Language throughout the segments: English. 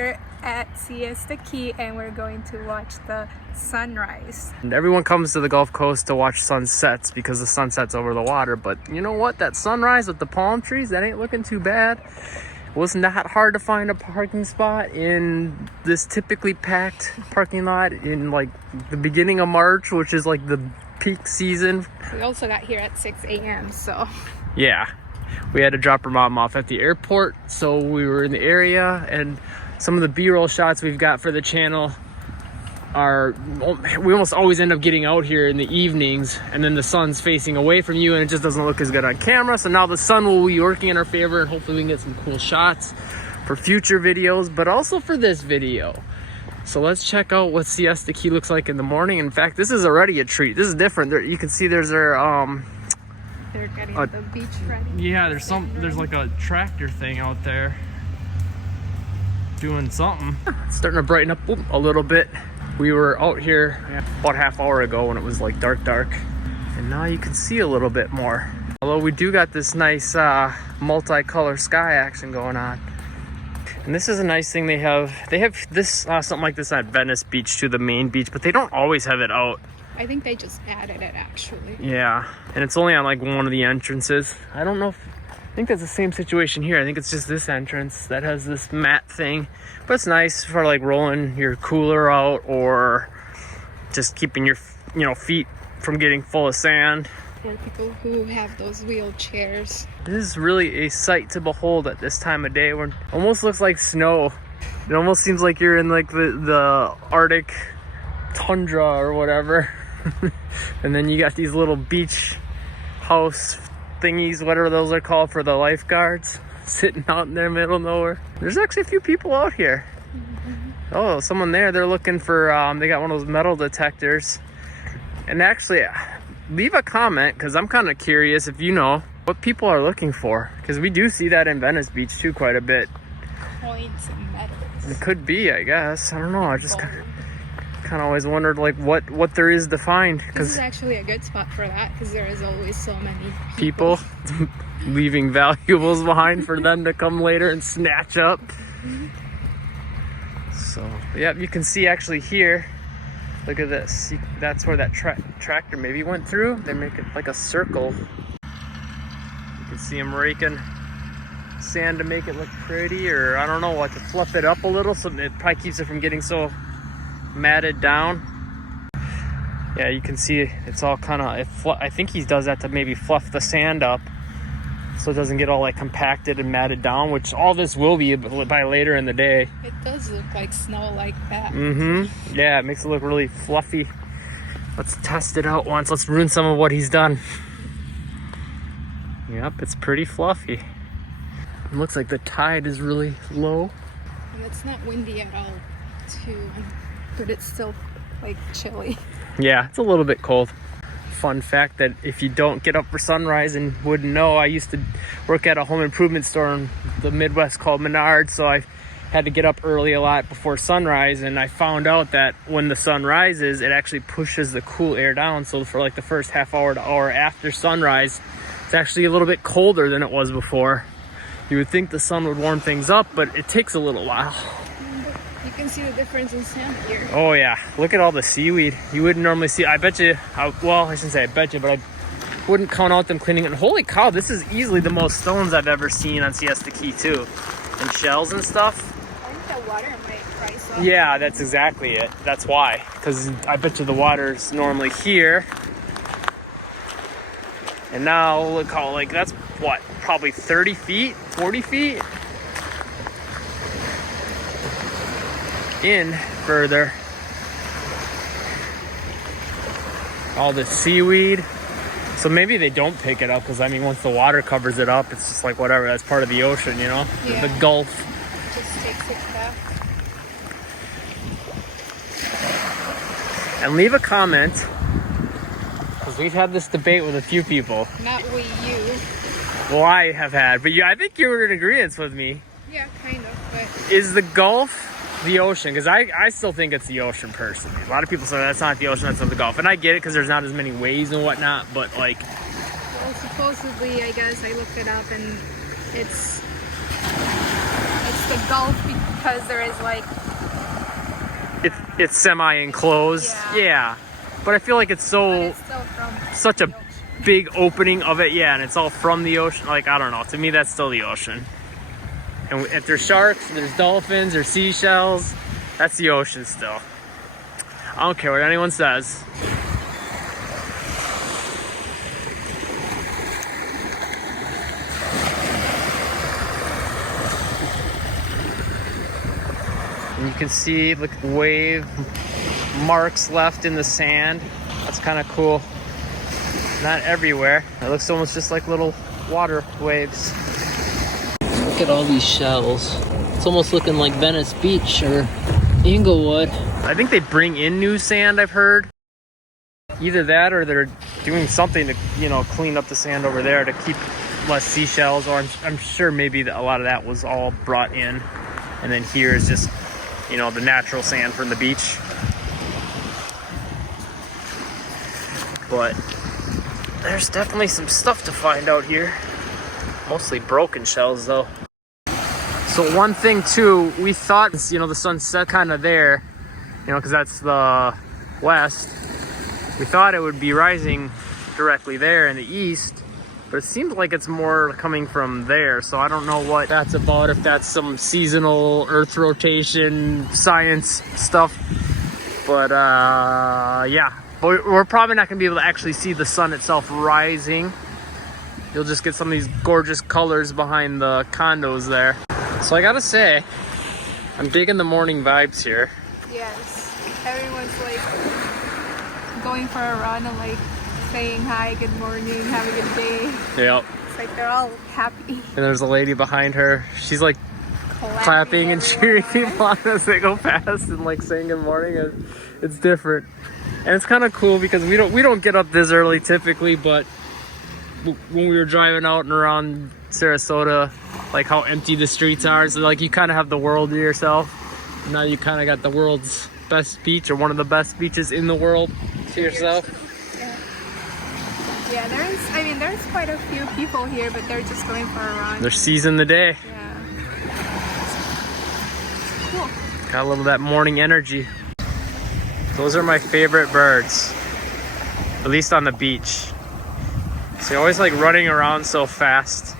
We're at Siesta Key and we're going to watch the sunrise. And everyone comes to the Gulf Coast to watch sunsets because the sun sets over the water. But you know what? That sunrise with the palm trees, that ain't looking too bad. It was not hard to find a parking spot in this typically packed parking lot in like the beginning of March, which is like the peak season. We also got here at 6 a.m. so yeah, we had to drop her mom off at the airport, so we were in the area. And some of the b-roll shots we've got for the channel are, we almost always end up getting out here in the evenings and then the sun's facing away from you and it just doesn't look as good on camera. So now the sun will be working in our favor and hopefully we can get some cool shots for future videos, but also for this video. So let's check out what Siesta Key looks like in the morning. In fact, this is already a treat. This is different. There, you can see there's their they're getting the beach ready. Yeah, there's like a tractor thing out there doing something. It's starting to brighten up a little bit. We were out here about half hour ago when it was like dark, and now you can see a little bit more. Although we do got this nice multicolor sky action going on. And this is a nice thing they have this something like this at Venice Beach too, the main beach, but they don't always have it out. I think they just added it actually. Yeah, and it's only on like one of the entrances. I don't know if, I think that's the same situation here. I think it's just this entrance that has this mat thing, but it's nice for like rolling your cooler out or just keeping your feet from getting full of sand. For people who have those wheelchairs. This is really a sight to behold at this time of day when it almost looks like snow. It almost seems like you're in like the Arctic tundra or whatever. And then you got these little beach house thingies, whatever those are called, for the lifeguards, sitting out in the middle of nowhere. There's actually a few people out here. Oh, someone there, they're looking for, they got one of those metal detectors. And actually, leave a comment, because I'm kind of curious if you know what people are looking for, because we do see that in Venice Beach too quite a bit. Coins and medals. It could be, I guess. I don't know. I just kind of always wondered like what there is to find. This is actually a good spot for that because there is always so many people leaving valuables behind for them to come later and snatch up. So yeah, you can see actually here, look at this, that's where that tractor maybe went through. They make it like a circle. You can see them raking sand to make it look pretty, or I don't know what, to fluff it up a little so it probably keeps it from getting so matted down. Yeah, you can see it's all kind of, I think he does that to maybe fluff the sand up so it doesn't get all like compacted and matted down, which all this will be by later in the day. It does look like snow like that. Yeah, it makes it look really fluffy. Let's test it out once. Let's ruin some of what he's done. Yep, it's pretty fluffy. It looks like the tide is really low. And it's not windy at all too, but it's still like chilly. Yeah, it's a little bit cold. Fun fact that if you don't get up for sunrise and wouldn't know, I used to work at a home improvement store in the Midwest called Menards, so I had to get up early a lot before sunrise, and I found out that when the sun rises, it actually pushes the cool air down. So for like the first half hour to hour after sunrise, it's actually a little bit colder than it was before. You would think the sun would warm things up, but it takes a little while. You can see the difference in sand here. Oh yeah, look at all the seaweed. You wouldn't normally see, I bet you, well, I shouldn't say I bet you, but I wouldn't count out them cleaning it. And holy cow, this is easily the most stones I've ever seen on Siesta Key too. And shells and stuff. I think the water might rise up. Yeah, that's exactly it. That's why. Because I bet you the water's normally here. And now look how, like, that's what, probably 30 feet, 40 feet? In further. All the seaweed. So maybe they don't pick it up because I mean once the water covers it up, it's just like whatever, that's part of the ocean, you know? Yeah. The Gulf. Just takes it back. And leave a comment, because we've had this debate with a few people. Not we, you. Well, I have had, but I think you were in agreement with me. Yeah, kind of, but Is the Gulf the ocean? Because I still think it's the ocean personally. A lot of people say that's not the ocean, that's not the Gulf. And I get it because there's not as many waves and whatnot, but like... Well, supposedly, I guess, I looked it up and it's the Gulf because there is like it's semi-enclosed. Yeah. But I feel like it's but it's still from such a the ocean. big opening of it, yeah, and it's all from the ocean. Like, I don't know, to me that's still the ocean. And if there's sharks, there's dolphins, there's seashells, that's the ocean still. I don't care what anyone says. And you can see, look, wave marks left in the sand. That's kind of cool. Not everywhere. It looks almost just like little water waves. Look at all these shells. It's almost looking like Venice Beach or Inglewood. I think they bring in new sand, I've heard. Either that or they're doing something to, you know, clean up the sand over there to keep less seashells. Or I'm sure maybe a lot of that was all brought in. And then here is just, you know, the natural sand from the beach. But there's definitely some stuff to find out here. Mostly broken shells though. So one thing too, we thought, you know, the sun set kind of there, you know, because that's the west. We thought it would be rising directly there in the east, but it seems like it's more coming from there. So I don't know what that's about, if that's some seasonal earth rotation science stuff. But yeah. But we're probably not going to be able to actually see the sun itself rising. You'll just get some of these gorgeous colors behind the condos there. So I gotta say, I'm digging the morning vibes here. Yes, everyone's like going for a run and like saying hi, good morning, have a good day. Yep. It's like they're all happy. And there's a lady behind her. She's like clapping and cheering people on as they go past and like saying good morning. And it's different. And it's kind of cool because we don't get up this early typically, but when we were driving out and around Sarasota, like how empty the streets are, so like you kind of have the world to yourself. Now you kind of got the world's best beach, or one of the best beaches in the world, to yourself. Yeah, there's quite a few people here, but they're just going for a run. They're seizing the day. Yeah. Cool. Got a little of that morning energy. Those are my favorite birds, at least on the beach. So they're always like running around so fast.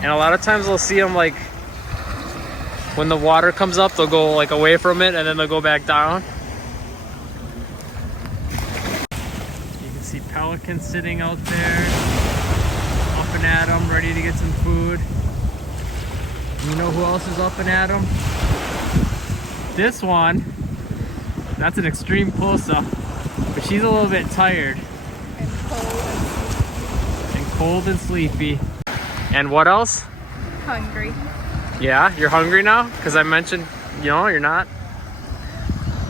And a lot of times we'll see them like when the water comes up, they'll go like away from it and then they'll go back down. You can see pelicans sitting out there, up and at them, ready to get some food. And you know who else is up and at them? This one, that's an extreme close-up, but she's a little bit tired. And cold and sleepy. And what else? Hungry. Yeah, you're hungry now? Because I mentioned, you know, you're not.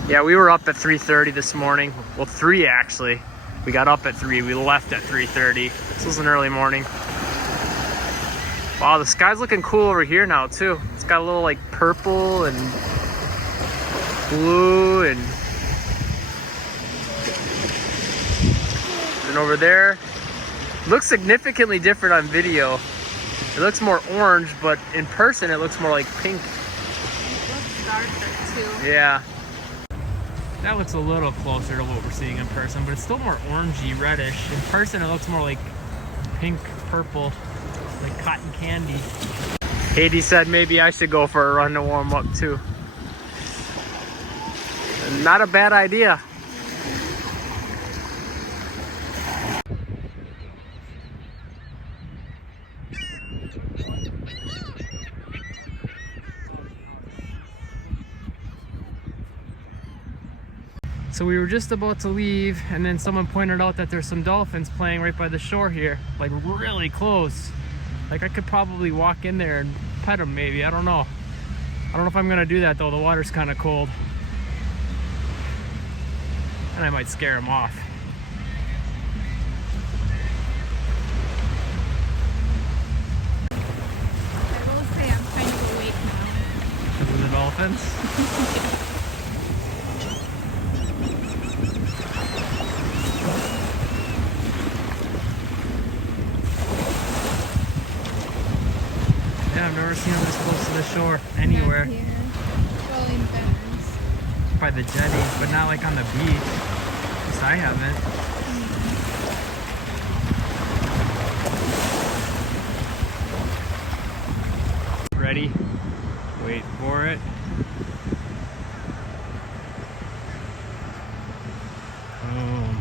Yeah, we were up at 3:30 this morning. Well, 3 actually. We got up at 3. We left at 3:30. This was an early morning. Wow, the sky's looking cool over here now too. It's got a little like purple and blue and over there. Looks significantly different on video. It looks more orange, but in person it looks more like pink. It looks darker too. Yeah. That looks a little closer to what we're seeing in person, but it's still more orangey, reddish. In person it looks more like pink, purple, like cotton candy. Katie said maybe I should go for a run to warm up too. Not a bad idea. So we were just about to leave, and then someone pointed out that there's some dolphins playing right by the shore here, like really close. Like I could probably walk in there and pet them maybe, I don't know. I don't know if I'm gonna do that though, the water's kind of cold. And I might scare them off. I will say I'm kind of awake now. Because of the dolphins? Yeah, I've never seen them this close to the shore anywhere. Not here. Well, in Venice. By the jetty, but not like on the beach. At least I haven't. Ready? Wait for it. Boom.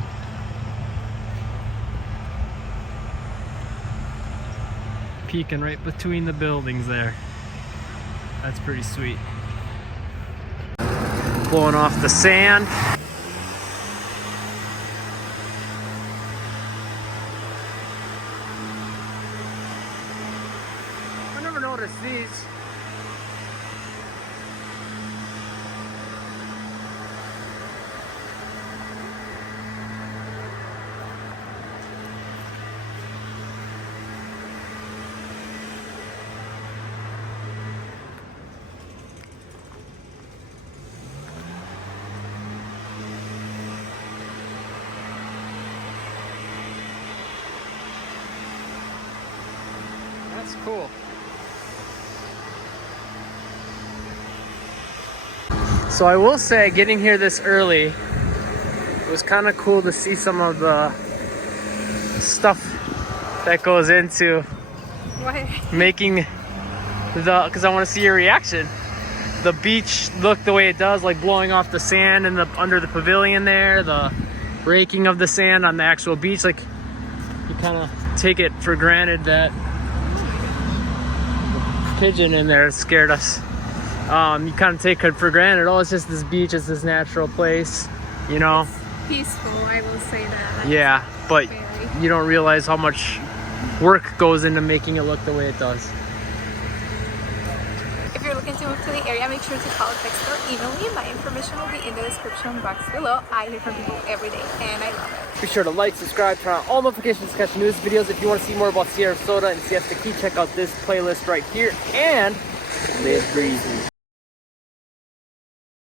Peeking right between the buildings there. That's pretty sweet. Blowing off the sand. I never noticed these. That's cool. So I will say, getting here this early, it was kind of cool to see some of the stuff that goes into What? making because I want to see your reaction. The beach look the way it does, like blowing off the sand and under the pavilion there, the raking of the sand on the actual beach. Like, you kind of take it for granted that pigeon in there scared us. You kind of take it for granted. Oh, it's just this beach, it's this natural place, you know? It's peaceful, I will say that. Yeah, but Very. you don't realize how much work goes into making it look the way it does. If you're looking to move to the area, make sure to call, text, or email me. My information will be in the description box below. I hear from people every day, and I love it. Be sure to like, subscribe, turn on all notifications to catch news videos. If you want to see more about Sarasota and Siesta, check out this playlist right here. And live breezy.